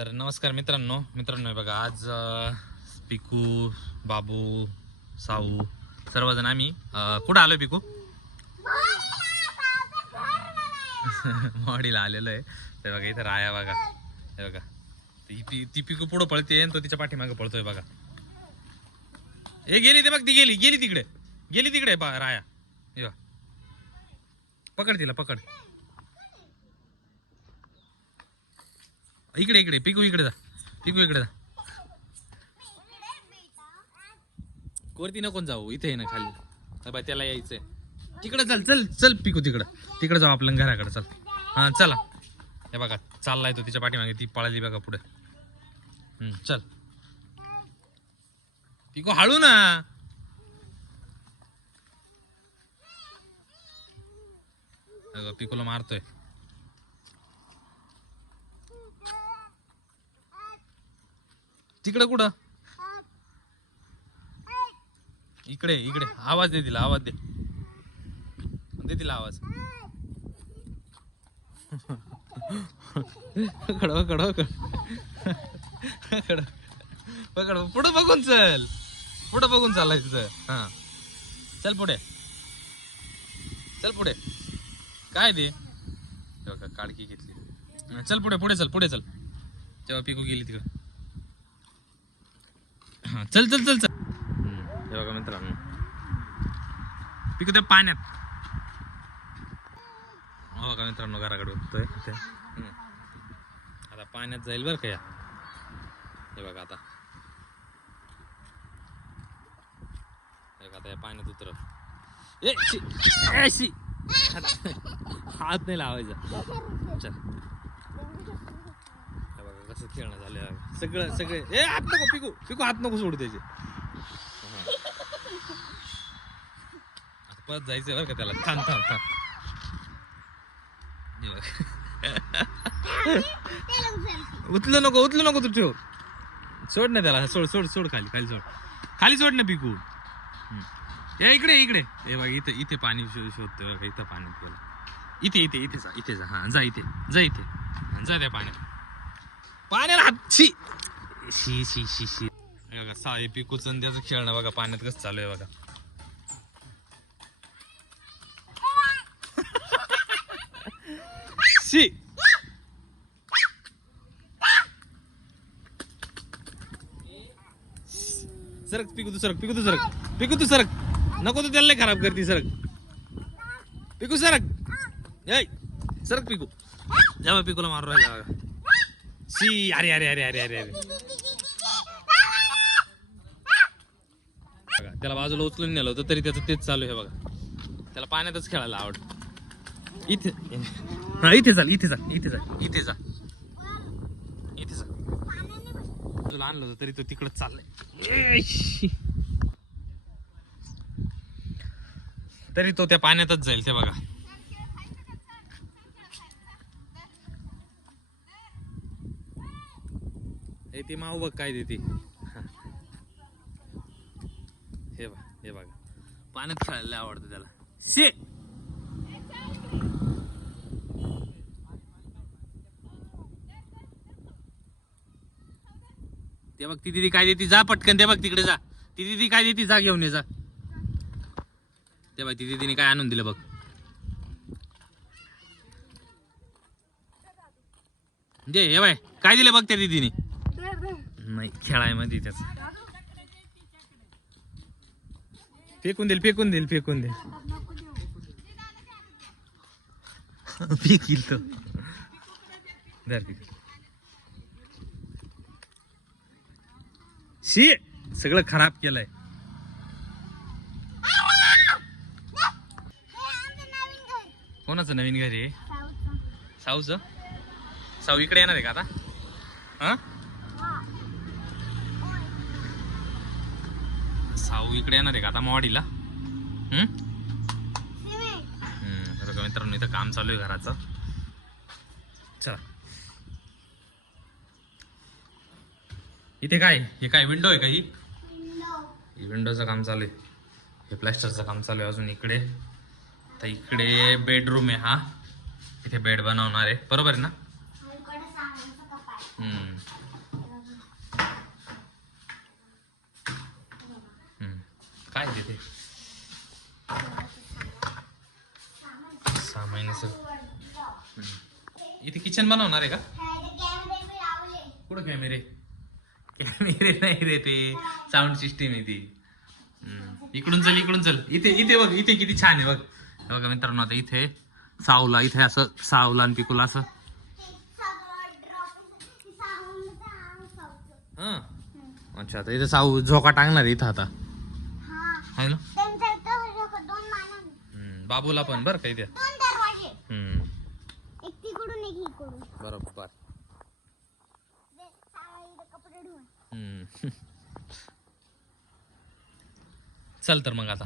तर नमस्कार मित्रांनो बघा आज पिकू बाबू साऊ सर्वजण आम्ही कुठं आलोय पिकू मॉडीला आलेलो आहे. ते बघा इथे राया बघा, हे बघा ती पिकू पुढं पळते आणि तो तिच्या पाठीमागे पळतोय बघा. हे गेली ते बघ, ती गेली तिकडे राया. हे बघ, पकड तिला पकड. इकडे पिकू इकडे जा. वरती नको जाऊ, इथे ना खाली बाय, त्याला यायचंय तिकडे. चल पिकू तिकडे जाऊ आपल्या घराकडे. चल हा चला. हे बघा चाललाय तो तिच्या पाठीमागे, ती पळाली बघा पुढे. चल पिकू हळू ना. पिकूला मारतोय. तिकडे कुठं? इकडे आवाज दे तिला, आवाज दे तिला आवाज. पकड पुढे बघून चल, चालायचं. हा चल पुढे काय दे काडकी घेतली. चल पुढे चल. तेव्हा पिकू गेली तिकडे. हा चल. हे बघा मित्रांनो, पिकू त्या पाण्यात. हो का मित्रांनो, घराकडे बघतोय. आता पाण्यात जाईल बरं का या. हे बघा आता या पाण्यात उतरत. हात नाही लावायचा. चल बघा कसं खेळणं झालं सगळे. हात नको पिकू हात नको सोडू त्याचे. परत जायचंय बरं का त्याला. थांब. उचलू नको तू ठेव. सोड ना त्याला, सोड खाली सोड ना पिकू. इकडे हे बघ, इथे पाणी शोधतोय बघा. इथं पाणी पिला. इथे जा. हा जा इथे जा त्या पाण्याला हात. शी बघा साई पिकूचं त्याचं खेळणं बघा पाण्यात कसं चालू आहे बघा. शी सरक पिकू तू सरक. नको तू त्याला खराब करती. सरक पिकू सरक. सरक पिकू. जेव्हा पिकूला मारू राहिला बघा. शी अरे बघा, त्याला बाजूला उचलून नेलं होतं तरी त्याचं तेच चालू आहे बघा. त्याला पाण्यातच खेळायला आवडतं. इथे जा. तुला आणलं होतं तरी तो तिकडच चाललाय. तरी तो त्या पाण्यातच जाईल. ते बघा ती माऊ बघ काय देते. हे बघा पाण्यात खेळायला आवडतं त्याला. शे ते बघ, ती दिदी काय देते. जा पटकन. ते बघ तिकडे जा. ती दिदी काय देते, जा घेऊन ये जा. ते बघ ती दिदीने काय आणून दिलं बघ. दे हे बाय, काय दिलं बघ त्या दिदीने. नाही खेळाय मध्ये त्याच. फेकून देईल. फेकील तो. शी सगळं खराब केलंय. कोणाचं नवीन घर आहे? साऊचं. साऊ इकडे येणार आहे का आता? हा साऊ इकडे येणार आहे का आता मॉडीला? मित्रांनो इथं काम चालू आहे घराचं. चला इथे काय, हे काय विंडो आहे का? ही विंडोचं काम चालू आहे. हे प्लॅस्टरचं काम चालू आहे अजून इकडे. तर इकडे बेडरूम आहे हा. इथे बेड बनवणार आहे, बरोबर आहे ना? हम्म. हम्म. काय आहे तिथे सामान सर. इथे किचन बनवणार आहे का? कुठं कॅमेरे? कॅमेरे नाही रे ते साऊंड सिस्टीम आहे ती. इकडून चल इकडून चल. इथे इथे बघ इथे किती छान आहे बघ. हे बघा मित्रांनो आता इथे सावला इथे असं सावला आणि पिकूला असं. हा अच्छा आता इथे साऊ झोका टाकणार आहे इथं आता आहे ना. बाबूला पण बरं का इथे. बरोबर. चल तर मग आता